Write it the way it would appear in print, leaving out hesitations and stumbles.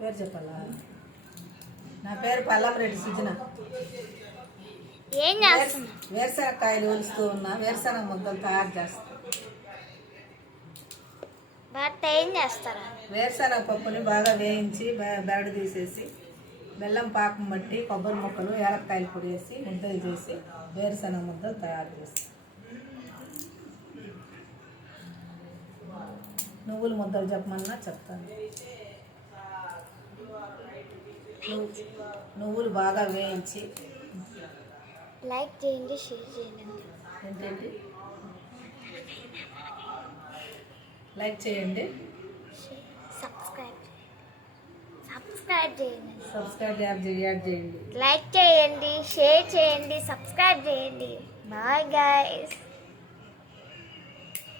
పేరు చెప్పాలా? నా పేరు పల్లంరెడ్డి సుజన. ఏం చేస్తున్నా? వేరుశనగకాయలు ఒలుస్తూ ఉన్నా. వేరుశనగ ముద్దలు తయారు చేస్తా. భర్త ఏం చేస్తారా? వేరుశనగ పప్పుని బాగా వేయించి బెరడు తీసేసి బెల్లం పాకం బట్టి కొబ్బరి ముక్కలు ఏలక్కాయలు పొడి వేసి ముద్దలు చేసి వేరుశనగ ముద్దలు తయారు చేస్తాం. నువ్వుల ముద్దలు చెప్పమన్నా చెప్తాను. నువ్వులు బాగా వేయించి లైక్ చేయండి, షేర్ చేయండి. ఏంటండి? లైక్ చేయండి, సబ్స్క్రైబ్ చేయండి. సబ్స్క్రైబ్ యాడ్ చేయండి. లైక్ చేయండి, షేర్ చేయండి, సబ్స్క్రైబ్ చేయండి. Bye guys.